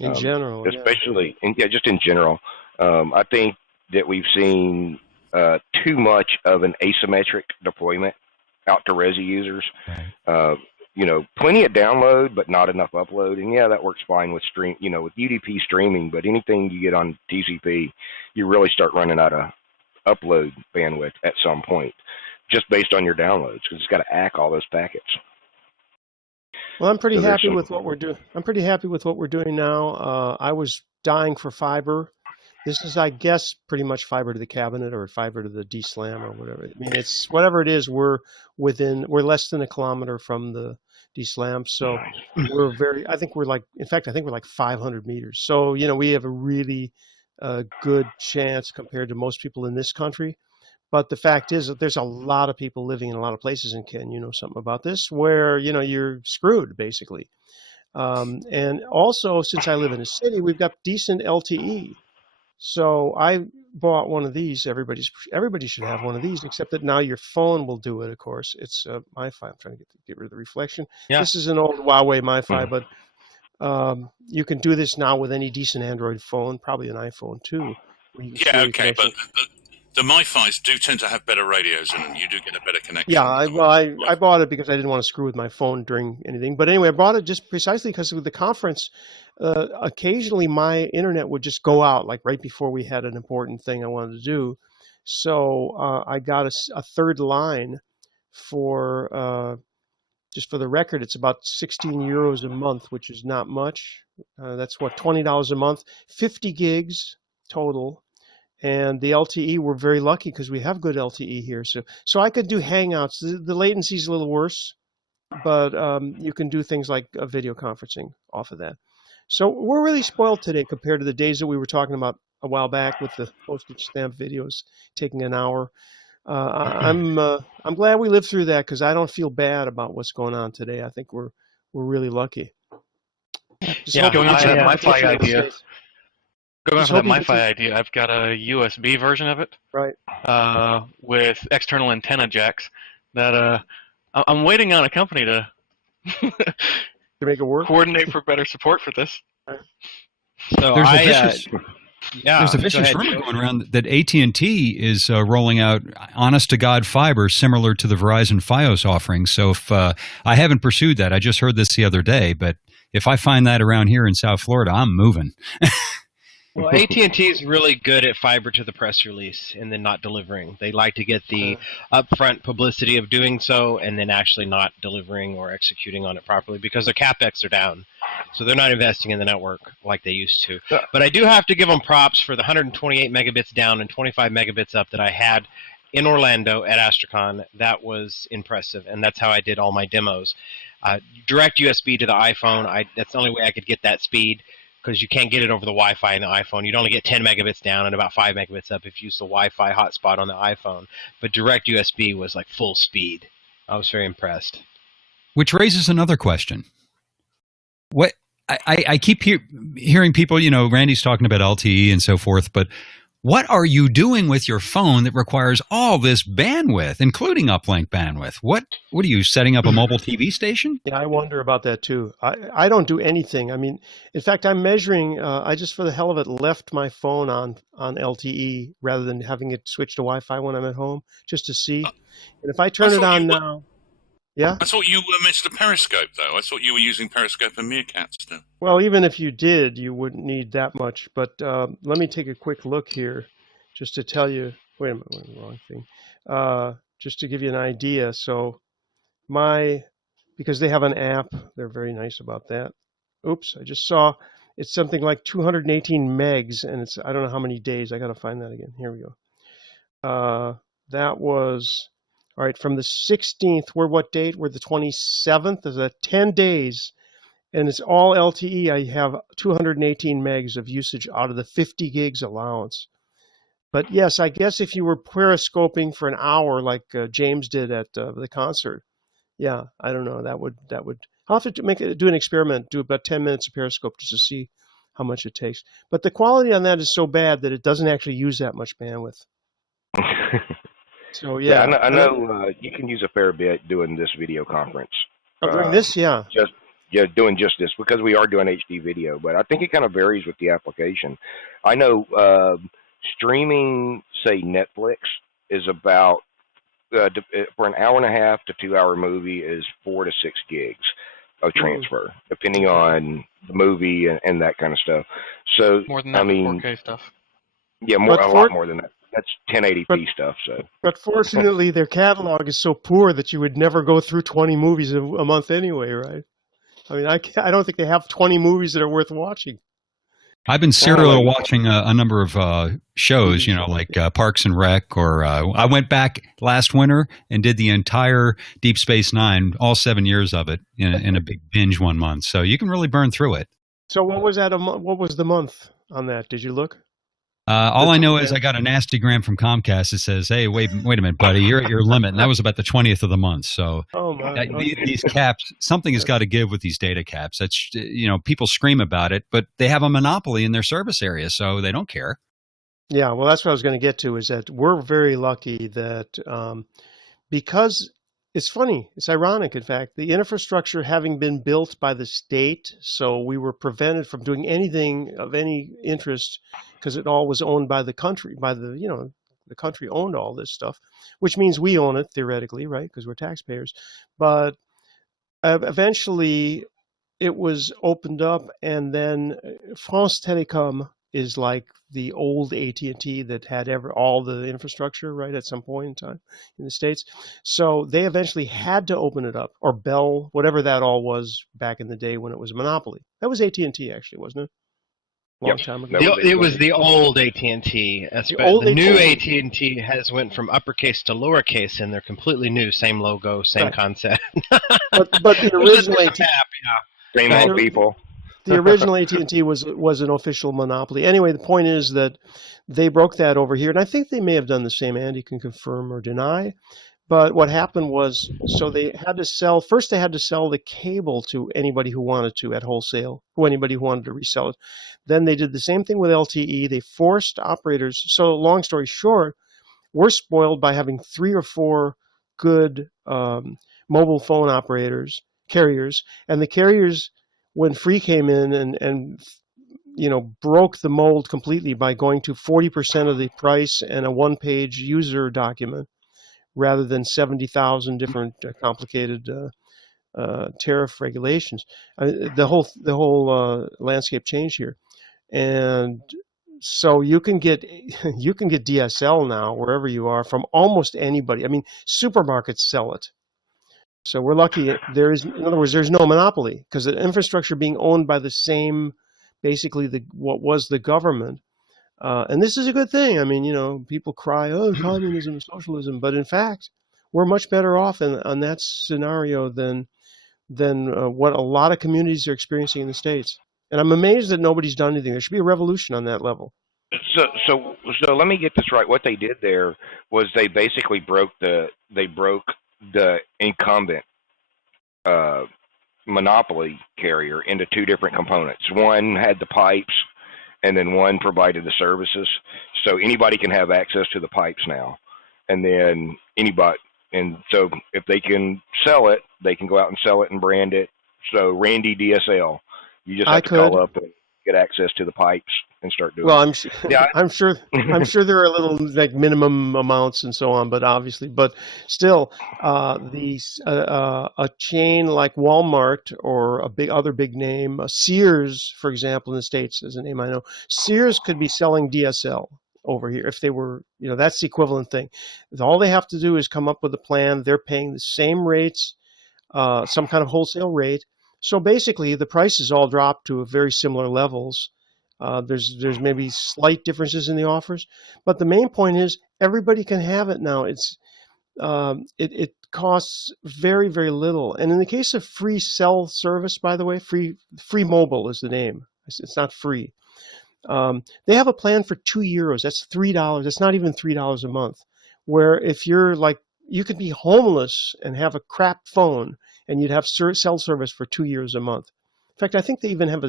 In general, especially, just in general. I think that we've seen too much of an asymmetric deployment out to resi users. Plenty of download, but not enough upload. And that works fine with with UDP streaming, but anything you get on TCP, you really start running out of upload bandwidth at some point, just based on your downloads, because it's got to ACK all those packets. Well, I'm pretty happy with what we're doing. I'm pretty happy with what we're doing now. I was dying for fiber. This is, I guess, pretty much fiber to the cabinet or fiber to the DSLAM or whatever. I mean, it's whatever it is. We're less than a kilometer from the DSLAM, so I think we're like 500 meters. So we have a really good chance compared to most people in this country. But the fact is that there's a lot of people living in a lot of places, and Ken, you know something about this, where you're screwed basically. And also, since I live in a city, we've got decent LTE. So I bought one of these. Everybody should have one of these, except that now your phone will do it. Of course, it's MiFi. I'm trying to get rid of the reflection. Yeah. This is an old Huawei MiFi, but you can do this now with any decent Android phone, probably an iPhone too. Yeah, okay, but the MiFis do tend to have better radios in them. You do get a better connection. Yeah, I bought it because I didn't want to screw with my phone during anything. But anyway, I bought it just precisely because with the conference, occasionally my internet would just go out, like right before we had an important thing I wanted to do. So I got a third line for, just for the record, it's about 16 euros a month, which is not much. That's what, $20 a month, 50 gigs total. And the LTE, we're very lucky because we have good LTE here. So I could do Hangouts. The latency is a little worse, but you can do things like video conferencing off of that. So we're really spoiled today compared to the days that we were talking about a while back with the postage stamp videos taking an hour. I'm glad we lived through that because I don't feel bad about what's going on today. I think we're really lucky. Going on to that MiFi idea. Going on to that hoping MiFi idea, I've got a USB version of it, right? With external antenna jacks. That I'm waiting on a company to to make it work. Coordinate for better support for this. So there's a vicious rumor going around that AT&T is rolling out honest-to-God fiber similar to the Verizon Fios offering. So if I haven't pursued that, I just heard this the other day, but if I find that around here in South Florida, I'm moving. Well, AT&T is really good at fiber to the press release and then not delivering. They like to get the upfront publicity of doing so and then actually not delivering or executing on it properly because their CapEx are down. So they're not investing in the network like they used to. But I do have to give them props for the 128 megabits down and 25 megabits up that I had in Orlando at AstroCon. That was impressive, and that's how I did all my demos. Direct USB to the iPhone, that's the only way I could get that speed, because you can't get it over the Wi-Fi in the iPhone. You'd only get 10 megabits down and about 5 megabits up if you use the Wi-Fi hotspot on the iPhone. But direct USB was like full speed. I was very impressed. Which raises another question. What I keep hearing people, Randy's talking about LTE and so forth, but what are you doing with your phone that requires all this bandwidth, including uplink bandwidth? What are you, setting up a mobile TV station? Yeah, I wonder about that too. I don't do anything. I mean, in fact, I'm measuring, I just for the hell of it left my phone on LTE rather than having it switch to Wi-Fi when I'm at home just to see. And if I turn it on now... Yeah? I thought you were Mr. Periscope, though. I thought you were using Periscope and Meerkat still. Well, even if you did, you wouldn't need that much. But let me take a quick look here just to tell you. Wait a minute, wrong thing. Just to give you an idea. So because they have an app, they're very nice about that. Oops, I just saw it's something like 218 megs, and it's I don't know how many days. I got to find that again. Here we go. That was... All right, from the 16th, we're what date? We're the 27th. There's 10 days, and it's all LTE. I have 218 megs of usage out of the 50 gigs allowance. But yes, I guess if you were periscoping for an hour like James did at the concert, yeah, I don't know. That would. I'll have to do an experiment, do about 10 minutes of periscope just to see how much it takes. But the quality on that is so bad that it doesn't actually use that much bandwidth. So yeah, I know you can use a fair bit doing this video conference. Doing this, yeah. Doing just this because we are doing HD video, but I think it kind of varies with the application. I know streaming, say Netflix, is about for an hour and a half to 2 hour movie is 4 to 6 gigs of transfer, depending on the movie and that kind of stuff. So more than that, 4K stuff. Yeah, a lot more than that. That's 1080p stuff. So, but fortunately, their catalog is so poor that you would never go through 20 movies a month anyway, right? I mean, I don't think they have 20 movies that are worth watching. I've been serial watching a number of shows, like Parks and Rec, or I went back last winter and did the entire Deep Space Nine, all 7 years of it, in a big binge one month. So you can really burn through it. So what was that? What was the month on that? Did you look? All I know is I got a nasty gram from Comcast that says, "Hey, wait a minute, buddy, you're at your limit," and that was about the 20th of the month. So, these caps, something has got to give with these data caps. That's people scream about it, but they have a monopoly in their service area, so they don't care. Yeah, well, that's what I was going to get to. Is that we're very lucky that because it's funny, it's ironic, in fact, the infrastructure having been built by the state, so we were prevented from doing anything of any interest because it all was owned by the country, the country owned all this stuff, which means we own it theoretically, right? Because we're taxpayers. But eventually it was opened up, and then France Telecom is like the old AT&T that had all the infrastructure, right, at some point in time in the States. So they eventually had to open it up, or Bell, whatever that all was back in the day when it was a monopoly. That was AT&T, actually, wasn't it? Long time ago. It was the old AT&T. The new AT&T has went from uppercase to lowercase, and they're completely new. Same logo, same concept. but the original AT&T, same old people. The original AT&T was an official monopoly. Anyway, the point is that they broke that over here, and I think they may have done the same. Andy can confirm or deny. But what happened was, so they had to sell the cable to anybody who wanted to at wholesale, anybody who wanted to resell it. Then they did the same thing with LTE. They forced operators. So long story short, we're spoiled by having 3 or 4 good mobile phone carriers, and the carriers, when free came in and broke the mold completely by going to 40% of the price and a one-page user document rather than 70,000 different complicated tariff regulations. The whole landscape changed here, and so you can get DSL now wherever you are from almost anybody. I mean, supermarkets sell it. So we're lucky. In other words, there's no monopoly because the infrastructure being owned by the same, basically what was the government. And this is a good thing. I mean, people cry, "Oh, communism, socialism," but in fact, we're much better off on that scenario than what a lot of communities are experiencing in the States. And I'm amazed that nobody's done anything. There should be a revolution on that level. So let me get this right. What they did there was they basically broke the incumbent monopoly carrier into 2 different components. One had the pipes, and then one provided the services. So anybody can have access to the pipes now, and then so if they can sell it, they can go out and sell it and brand it. So Randy DSL, you just have to call up and get access to the pipes and start doing. Well, I'm sure there are little like minimum amounts and so on, but still, a chain like Walmart or other big name, Sears, for example, in the States is a name I know. Sears could be selling DSL over here if they were, that's the equivalent thing. All they have to do is come up with a plan. They're paying the same rates, some kind of wholesale rate. So basically, the prices all drop to very similar levels. There's maybe slight differences in the offers, but the main point is everybody can have it now. It costs very, very little. And in the case of free cell service, by the way, free mobile is the name. It's not free. They have a plan for €2. That's $3. That's not even $3 a month. Where if you're like, you could be homeless and have a crap phone, and you'd have cell service for €2 a month. In fact, I think they even have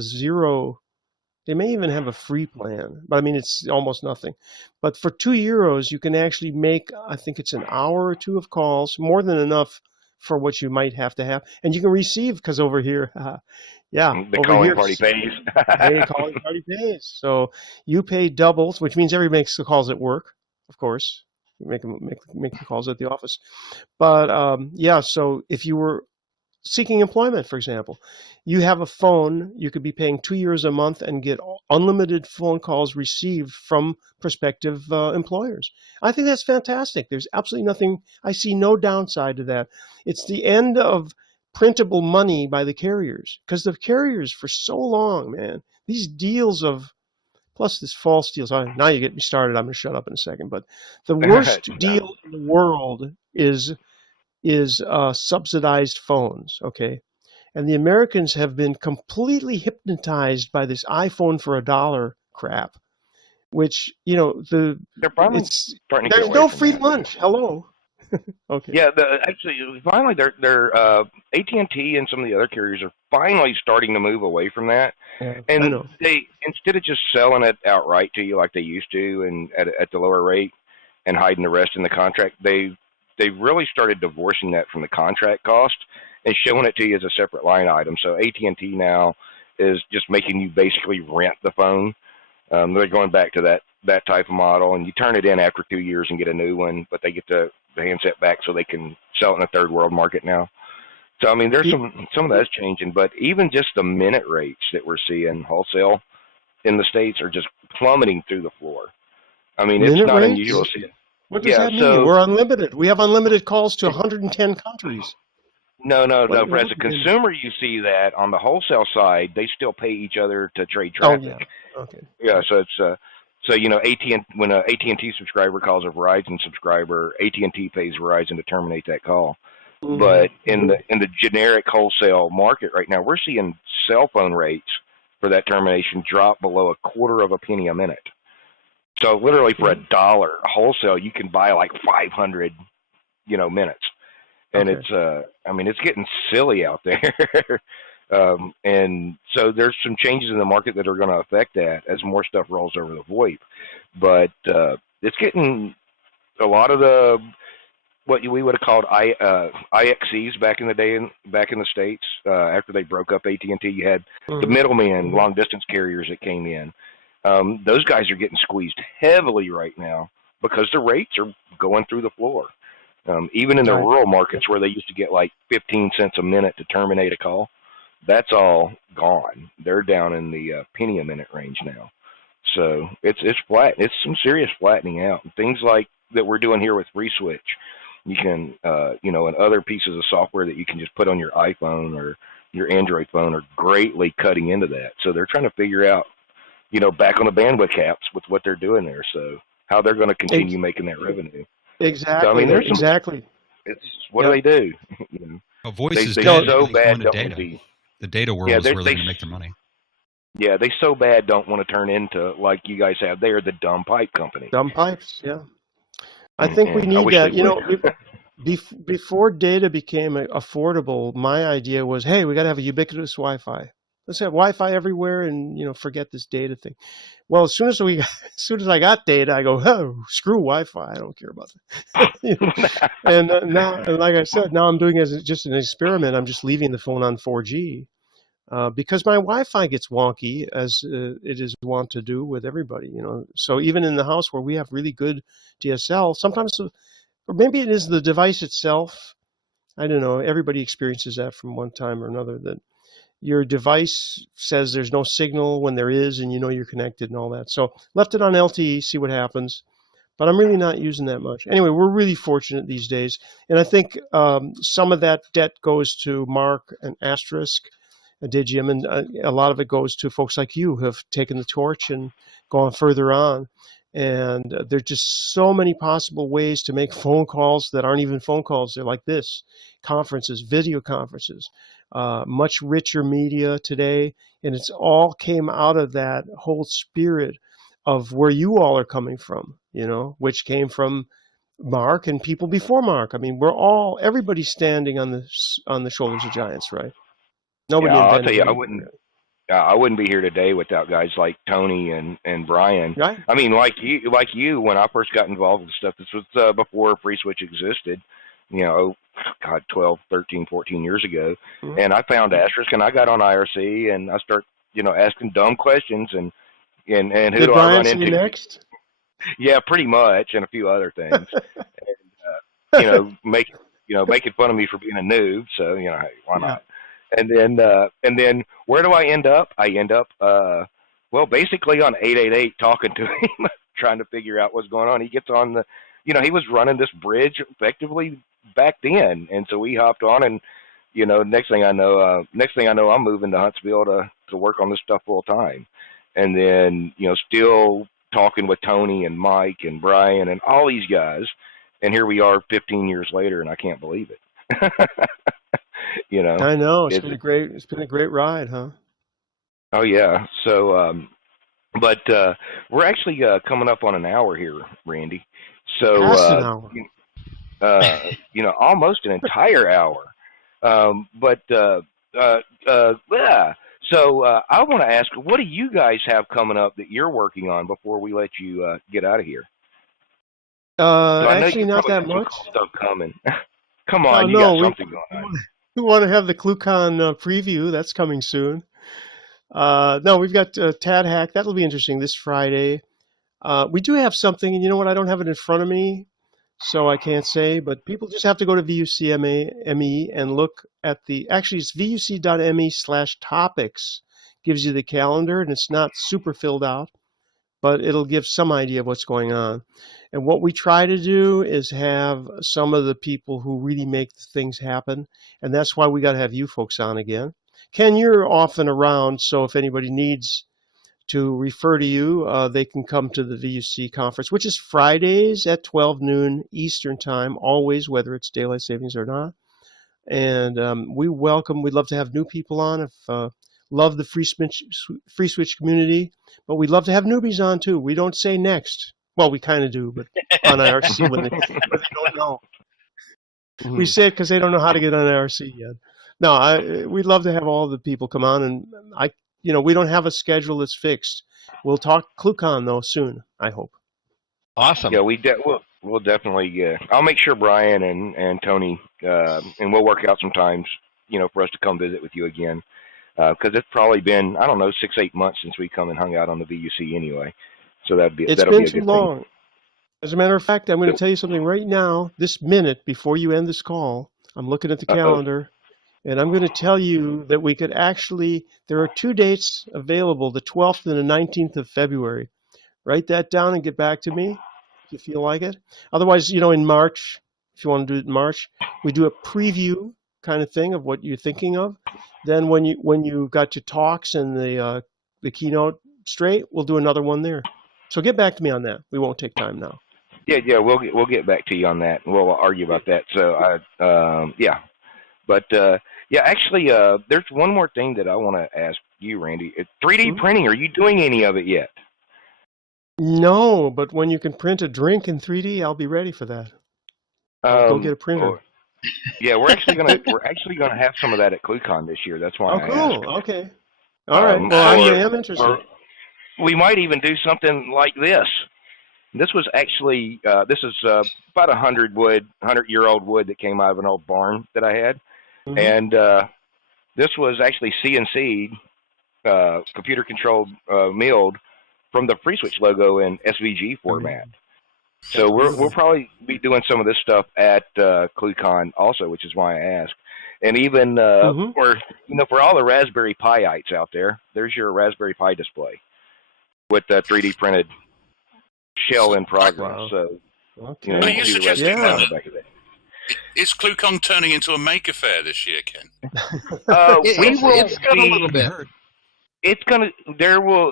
they may even have a free plan, but I mean, it's almost nothing. But for €2, you can actually make, I think it's an hour or 2 of calls, more than enough for what you might have to have. And you can receive, because over here, the calling party pays. Calling party pays. So you pay doubles, which means everybody makes the calls at work, of course. You make the calls at the office. But so if you were seeking employment, for example, you have a phone, you could be paying €2 a month and get unlimited phone calls received from prospective employers. I think that's fantastic. There's absolutely nothing, I see no downside to that. It's the end of printable money by the carriers, because the carriers for so long, man, these deals plus this false deals. Now you get me started. I'm going to shut up in a second. But the worst deal in the world is subsidized phones, okay? And the Americans have been completely hypnotized by this iPhone for $1 crap. which, you know, they're finally it's starting to there's get away no from free that. lunch. Hello. Okay. Yeah, actually, finally, they're AT&T and some of the other carriers are finally starting to move away from that. Yeah, I And know. they, instead of just selling it outright to you like they used to, and at the lower rate, and hiding the rest in the contract, they really started divorcing that from the contract cost and showing it to you as a separate line item. So AT&T now is just making you basically rent the phone. They're going back to that type of model, and you turn it in after 2 years and get a new one, but they get the handset back so they can sell it in the third world market now. So I mean, there's some of that's changing, but even just the minute rates that we're seeing wholesale in the States are just plummeting through the floor. I mean, it's Minute not rates? unusual to see it. What does Yeah, that mean? so We're unlimited. We have unlimited calls to 110 countries. no. What As a do they mean? consumer, you see that on the wholesale side, they still pay each other to trade Oh, traffic. yeah. Okay. Yeah, so it's so you know, when an AT&T subscriber calls a Verizon subscriber, AT&T pays Verizon to terminate that call. Mhm. But in the generic wholesale market right now, we're seeing cell phone rates for that termination drop below a quarter of a penny a minute. So literally for $1 wholesale, you can buy like 500, minutes, and Okay. it's I mean, it's getting silly out there. And so there's some changes in the market that are going to affect that as more stuff rolls over the VoIP. But it's getting a lot of the what we would have called IXCs back in the day, back in the States. After they broke up AT&T, you had the middlemen, long distance carriers that came in. Those guys are getting squeezed heavily right now because the rates are going through the floor. Even in the rural markets where they used to get like 15 cents a minute to terminate a call, that's all gone. They're down in the penny a minute range now. So it's flat. It's some serious flattening out. Things like that we're doing here with FreeSwitch, you can, and other pieces of software that you can just put on your iPhone or your Android phone are greatly cutting into that. So they're trying to figure out, back on the bandwidth caps with what they're doing there. So how they're going to continue making that revenue. Exactly. So, I mean, there's exactly. It's what do they do? Voice is they dead. so They're bad going to don't data. want to be. The data world Yeah, is where they're they going to make their money. Yeah, they so bad don't want to turn into like you guys have. They are the dumb pipe company. Dumb pipes, yeah. I think we I need wish that. they would. Before data became affordable, my idea was, hey, we got to have a ubiquitous Wi-Fi. Let's have Wi-Fi everywhere, and forget this data thing. Well, as soon as I got data, I go, oh, screw Wi-Fi. I don't care about that. And now, and like I said, now I'm doing it as just an experiment. I'm just leaving the phone on 4G because my Wi-Fi gets wonky, as it is wont to do with everybody. So even in the house where we have really good DSL, sometimes, or maybe it is the device itself. I don't know. Everybody experiences that from one time or another, that your device says there's no signal when there is, and you're connected and all that. So left it on LTE, see what happens. But I'm really not using that much. Anyway, we're really fortunate these days. And I think some of that debt goes to Mark and Asterisk, Digium, and a lot of it goes to folks like you who have taken the torch and gone further on. And there's just so many possible ways to make phone calls that aren't even phone calls. They're like this: conferences, video conferences, much richer media today. And it's all came out of that whole spirit of where you all are coming from, which came from Mark and people before Mark. I mean, everybody's standing on the shoulders of giants, right? Nobody I'll invented tell you, it. I wouldn't be here today without guys like Tony and Brian. Right. I mean, like you, when I first got involved with stuff, this was before FreeSwitch existed, 12, 13, 14 years ago. Mm-hmm. And I found Asterisk, and I got on IRC, and I start, asking dumb questions, and who Did do Brian I run into? Next? Yeah, pretty much, and a few other things. And, making fun of me for being a noob, so, hey, why not? And then where do I end up? I end up, basically on 888 talking to him, trying to figure out what's going on. He gets on he was running this bridge effectively back then. And so we hopped on, and, next thing I know, I'm moving to Huntsville to work on this stuff full time. And then, still talking with Tony and Mike and Brian and all these guys. And here we are 15 years later, and I can't believe it. I know it's been a great ride, huh? Oh yeah. So But we're actually coming up on an hour here, Randy. So Past an hour. almost an entire hour. Yeah. So I want to ask, what do you guys have coming up that you're working on before we let you get out of here? Actually, not that much. Cool stuff coming. Come on, you no, got something going on. We want to have the ClueCon preview. That's coming soon. No, we've got Tad Hack. That'll be interesting this Friday. We do have something, and you know what? I don't have it in front of me, so I can't say. But people just have to go to VUCME and look at actually, it's vuc.me/topics. Gives you the calendar, and it's not super filled out, but it'll give some idea of what's going on. And what we try to do is have some of the people who really make things happen, and that's why we got to have you folks on again. Ken, you're often around, so if anybody needs to refer to you, they can come to the VUC conference, which is Fridays at 12 noon Eastern time, always, whether it's daylight savings or not. And we'd love to have new people on. Love the free switch community, but we'd love to have newbies on too. We don't say next. Well, we kind of do, but on IRC when they don't know. Mm-hmm. We say it because they don't know how to get on IRC yet. No, we'd love to have all the people come on, and we don't have a schedule that's fixed. We'll talk ClueCon though soon, I hope. Awesome. Yeah, we'll definitely. I'll make sure Brian and Tony and we'll work out some times, for us to come visit with you again. Because it's probably been, 6-8 months since we come and hung out on the VUC anyway. So that'll be a good thing. It's been too long. As a matter of fact, I'm going to tell you something right now, this minute, before you end this call. I'm looking at the calendar, and I'm going to tell you that we could there are 2 dates available, the 12th and the 19th of February. Write that down and get back to me if you feel like it. Otherwise, in March, if you want to do it in March, we do a preview kind of thing of what you're thinking of. Then when you got your talks and the keynote straight, we'll do another one there. So get back to me on that. We won't take time now. Yeah, we'll get back to you on that. We'll argue about that. So actually, there's one more thing that I want to ask you, Randy. 3D printing. Are you doing any of it yet? No, but when you can print a drink in 3D, I'll be ready for that. I'll go get a printer. Yeah, we're actually gonna have some of that at ClueCon this year. That's why. Oh, cool. Okay. All right. Well, I am interested. We might even do something like this. This was actually about 100-year-old wood that came out of an old barn that I had, and this was actually CNC'd, computer-controlled, milled from the FreeSwitch logo in SVG format. So we'll probably be doing some of this stuff at ClueCon also, which is why I asked. And even for all the Raspberry Pi-ites out there, there's your Raspberry Pi display with that 3D printed shell in progress. Wow. So, okay. Are you suggesting is ClueCon turning into a maker fair this year, Ken? It's got a little bit.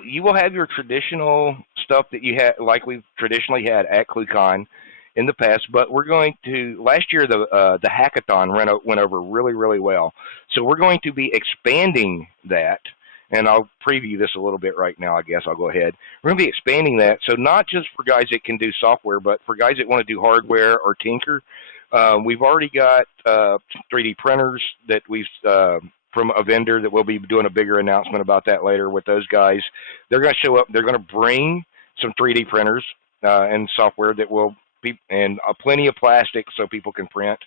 You will have your traditional stuff that you had, like we've traditionally had at ClueCon in the past, but we're going to, last year the hackathon went over really, really well. So we're going to be expanding that, and I'll preview this a little bit right now, I guess. I'll go ahead. We're going to be expanding that, so not just for guys that can do software, but for guys that want to do hardware or tinker. We've already got 3D printers that we've from a vendor that we'll be doing a bigger announcement about that later with those guys. They're going to show up. They're going to bring some 3D printers and software that will be, and plenty of plastic so people can print.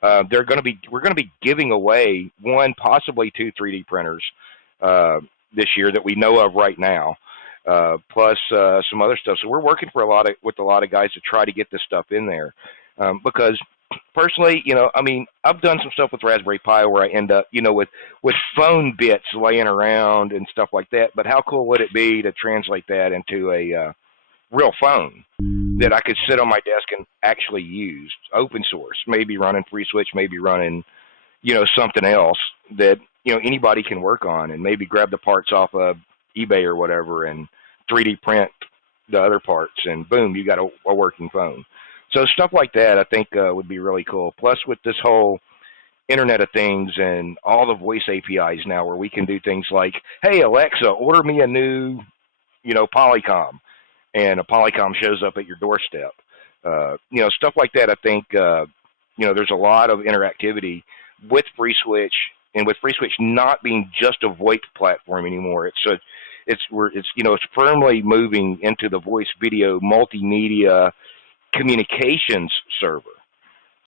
We're going to be giving away possibly 2 3D printers this year that we know of right now, plus some other stuff. So we're working with a lot of guys to try to get this stuff in there because. Personally, I've done some stuff with Raspberry Pi where I end up, with phone bits laying around and stuff like that. But how cool would it be to translate that into a real phone that I could sit on my desk and actually use, open source, maybe running FreeSwitch, maybe running, something else that, anybody can work on, and maybe grab the parts off of eBay or whatever and 3D print the other parts, and boom, you got a working phone. So stuff like that, I think, would be really cool. Plus, with this whole Internet of Things and all the voice APIs now, where we can do things like, "Hey Alexa, order me a new Polycom, and a Polycom shows up at your doorstep. Stuff like that. I think there's a lot of interactivity with FreeSwitch, and with FreeSwitch not being just a VoIP platform anymore. It's firmly moving into the voice video multimedia communications server.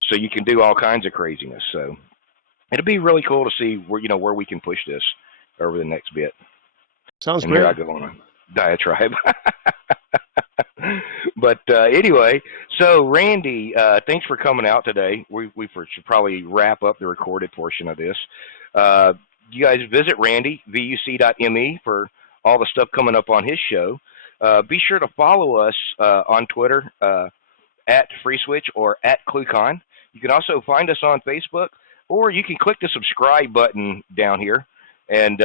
So you can do all kinds of craziness. So it'd be really cool to see where we can push this over the next bit. Sounds and great. Here I go on a diatribe. But anyway, so Randy, thanks for coming out today. We should probably wrap up the recorded portion of this. You guys visit Randy, VUC.me, for all the stuff coming up on his show. Be sure to follow us on Twitter at FreeSwitch or at ClueCon. You can also find us on Facebook, or you can click the subscribe button down here and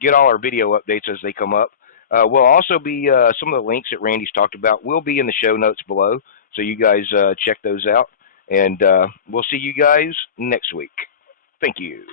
get all our video updates as they come up. We'll also be, some of the links that Randy's talked about will be in the show notes below, so you guys check those out. And we'll see you guys next week. Thank you.